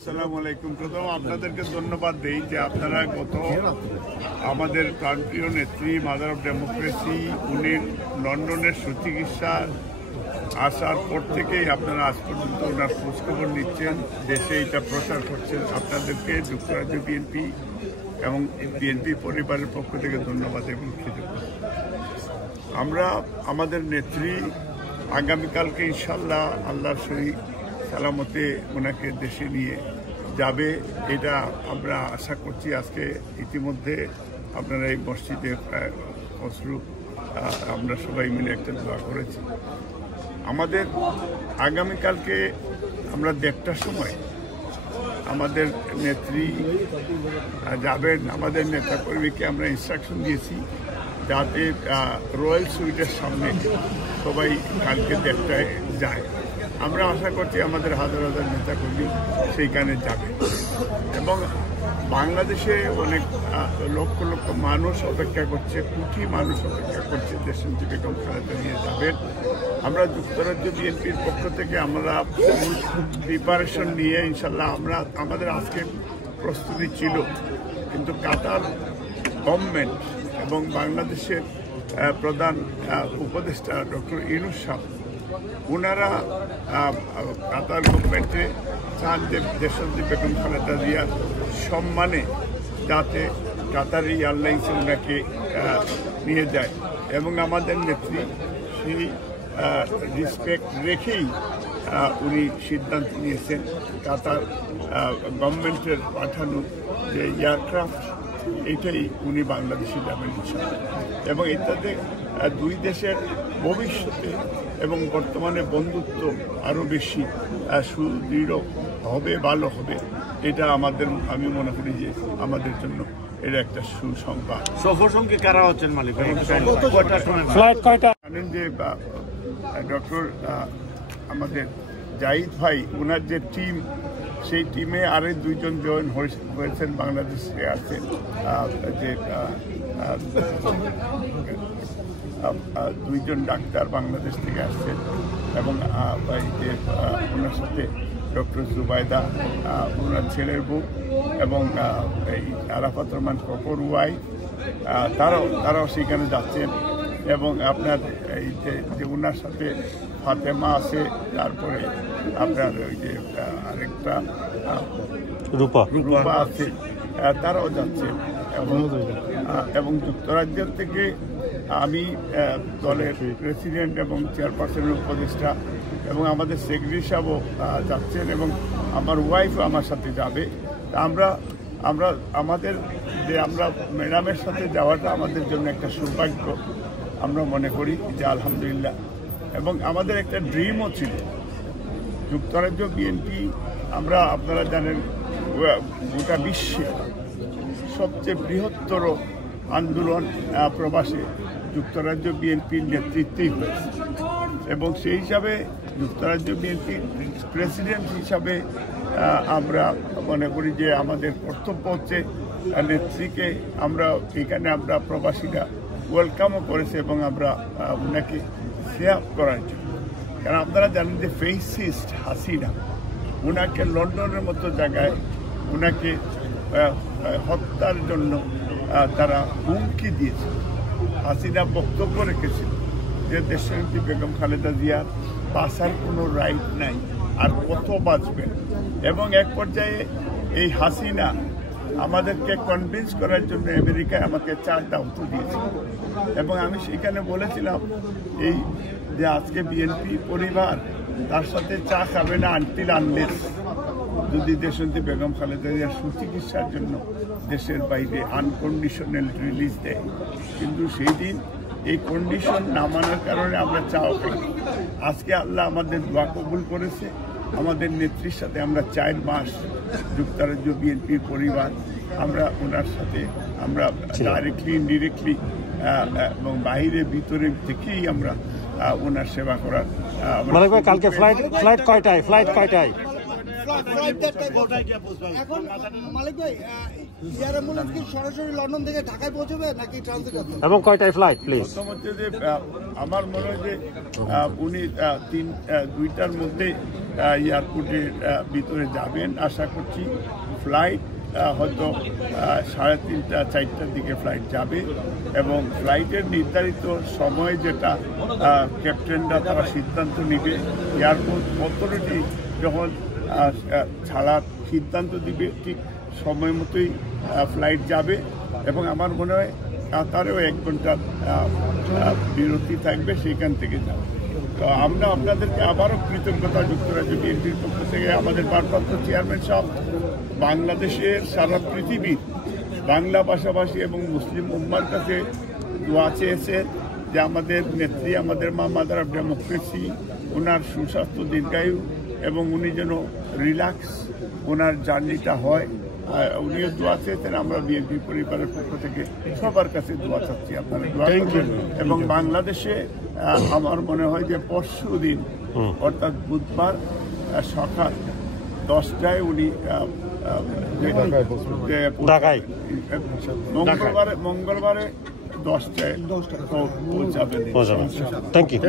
আসসালামু আলাইকুম। প্রথম আপনাদেরকে ধন্যবাদ দেই যে আপনারা গত আমাদের প্রাণপ্রিয় নেত্রী মাদার অফ ডেমোক্রেসি উনি লন্ডনের সুচিকিৎসার আসার পর থেকেই আপনারা আজ পর্যন্ত ওনার খোঁজখবর নিচ্ছেন, দেশে এটা প্রচার করছেন। আপনাদেরকে যুক্তরাজ্য বিএনপি এবং বিএনপি পরিবারের পক্ষ থেকে ধন্যবাদ এবং কৃতজ্ঞ। আমরা আমাদের নেত্রী আগামীকালকে ইনশাল্লাহ আল্লাহর শরীর সালামতে ওনাকে দেশে নিয়ে যাবে, এটা আমরা আশা করছি। আজকে ইতিমধ্যে আপনারা এই মসজিদে আমরা সবাই মিলে একটা দোয়া করেছি। আমাদের আগামীকালকে আমরা 1:30টার সময় আমাদের নেত্রী যাবেন। আমাদের নেতাকর্মীকে আমরা ইনস্ট্রাকশন দিয়েছি যাতে রয়্যাল সুইটের সামনে সবাই কালকে 1:30টায় যায়। আমরা আশা করছি আমাদের হাজার হাজার নেতাকর্মী সেইখানে যাবে এবং বাংলাদেশে অনেক লক্ষ লক্ষ মানুষ অপেক্ষা করছে, কোটি মানুষ অপেক্ষা করছে দেশনেত্রী বেগম খালেদা জিয়া যাবেন। আমরা যুক্তরাজ্য বিএনপির পক্ষ থেকে আমরা প্রিপারেশন নিয়ে ইনশাল্লাহ আমাদের আজকে প্রস্তুতি ছিল, কিন্তু কাতার গভর্নমেন্ট এবং বাংলাদেশের প্রধান উপদেষ্টা ডক্টর ইউনূস সাহেব ওনারা কাতার গভর্নমেন্টে চান যে দেশনেত্রী বেগম খালেদা জিয়ার সম্মানে যাতে কাতারি এয়ারলাইন্সে ওনাকে নিয়ে যায় এবং আমাদের নেত্রী সেই রেসপেক্ট রেখেই উনি সিদ্ধান্ত নিয়েছেন কাতার গভর্নমেন্টের পাঠানো যে এয়ারক্রাফট এটাই উনি বাংলাদেশে যাবেন ইনশাআল্লাহ। এবং এটাতে দুই দেশের ভবিষ্যতে এবং বর্তমানে বন্ধুত্ব আরও বেশি সুদৃঢ় হবে, ভালো হবে। এটা আমি মনে করি যে আমাদের জন্য এটা একটা সুসংবাদ। সফর সঙ্গে কারা হচ্ছেন মালিক? জানেন যে ডক্টর আমাদের জাহিদ ভাই ওনার যে টিম, সেই টিমে আরও 2জন জয়েন হয়েছেন বাংলাদেশে আছেন, যে 2জন ডাক্তার বাংলাদেশ থেকে আসছেন এবং যে ওনার সাথে ডক্টর জুবাইদা ওনার ছেলের বউ এবং এই আরাফাত রহমান ককর ওয়াই তারাও সেখানে যাচ্ছেন এবং আপনার এই যে ওনার সাথে ফাতেমা আছে, তারপরে আপনার ওই যে আরেকটা রূপা আছে, তারাও যাচ্ছেন এবং যুক্তরাজ্যের থেকে আমি দলের প্রেসিডেন্ট এবং চেয়ারপারসনের উপদেষ্টা এবং আমাদের সেক্রেটারি সাহেবও যাচ্ছেন এবং আমার ওয়াইফও আমার সাথে যাবে। আমাদের যে আমরা ম্যাডামের সাথে যাওয়াটা আমাদের জন্য একটা সৌভাগ্য আমরা মনে করি যে আলহামদুলিল্লাহ। এবং আমাদের একটা ড্রিমও ছিল যুক্তরাজ্য বিএনপি, আমরা আপনারা জানেন গোটা বিশ্বে সবচেয়ে বৃহত্তর আন্দোলন প্রবাসে যুক্তরাজ্য বিএনপির নেতৃত্বেই হয়েছে এবং সেই হিসাবে যুক্তরাজ্য বিএনপির প্রেসিডেন্ট হিসাবে আমরা মনে করি যে আমাদের কর্তব্য হচ্ছে নেত্রীকে এখানে আমরা প্রবাসীরা ওয়েলকামও করেছে এবং আমরা ওনাকে সেভ করার জন্য, কারণ আপনারা জানেন যে ফেসিস্ট হাসিনা ওনাকে লন্ডনের মতো জায়গায় ওনাকে হত্যার জন্য তারা হুমকি দিয়েছে। হাসিনা বক্তব্য রেখেছিল যে দেশনেত্রী বেগম খালেদা জিয়ার বাঁচার কোনো রাইট নাই, আর কত বাঁচবেন। এবং এক পর্যায়ে এই হাসিনা আমাদেরকে কনভিন্স করার জন্য আমেরিকায় আমাকে 4টা অর্থ দিয়েছিল এবং আমি সেখানে বলেছিলাম এই যে আজকে বিএনপি পরিবার তার সাথে চা খাবে না আনলেস যদি দেশনেত্রী বেগম খালেদা জিয়ার সুচিকিৎসার জন্য দেশের বাইরে আনকন্ডিশনাল রিলিজ দেয়। কিন্তু সেই দিন এই কন্ডিশন না মানার কারণে আমরা চাও খাই। আজকে আল্লাহ আমাদের দোয়া কবুল করেছে, আমাদের নেত্রীর সাথে আমরা 4 মাস যুক্তরাজ্য বিএনপির পরিবার আমরা ওনার সাথে আমরা ডাইরেক্টলি ইনডিরেক্টলি এবং বাইরে ভিতরে থেকেই আমরা ওনার সেবা করার। কালকে ফ্লাইট কয়টায়? এখন মালিক ভাই এয়ার অ্যাম্বুলেন্স কি সরাসরি লন্ডন থেকে ঢাকায় পৌঁছবে নাকি ট্রানজিট আছে এবং কয়টায় ফ্লাইট প্লিজ? প্রথম হচ্ছে যে আমার মনে হয় যে উনি 2টার মধ্যে এয়ারপোর্টের ভিতরে যাবেন আশা করছি। ফ্লাইট হয়তো 3:30 4টার দিকে ফ্লাইট যাবে এবং ফ্লাইটের নির্ধারিত সময় যেটা ক্যাপ্টেনরা তারা সিদ্ধান্ত নেবে। এয়ারপোর্ট অথরিটি যখন ছাড়ার সিদ্ধান্ত দিবে ঠিক সময় মতোই ফ্লাইট যাবে এবং আমার মনে হয় কাতারেও 1 ঘন্টার বিরতি থাকবে, সেখান থেকে যাবে। তো আমরা আপনাদেরকে আবারও কৃতজ্ঞতা যুক্তরাজ্য বিএনপির পক্ষ থেকে আমাদের ভারপ্রাপ্ত চেয়ারম্যান সাহেব বাংলাদেশের সারা পৃথিবীর বাংলা ভাষাভাষী এবং মুসলিম উম্মার কাছে দোয়া চেয়েছে যে আমাদের নেত্রী, আমাদের মা মাদার অফ ডেমোক্রেসি, ওনার সুস্বাস্থ্য দীর্ঘায়ু এবং উনি যেন রিল্যাক্স ওনার জার্নিটা হয়। উনিও দোয়া চেয়েছেন, আমরা বিএনপি পরিবারের পক্ষ থেকে সবার কাছে দোয়া চাচ্ছি, আপনারা দোয়া করবেন। এবং বাংলাদেশে আমার মনে হয় যে পরশু দিন অর্থাৎ বুধবার সকাল 10টায় উনি মঙ্গলবারে 10টায় পৌঁছাবেন। Thank you.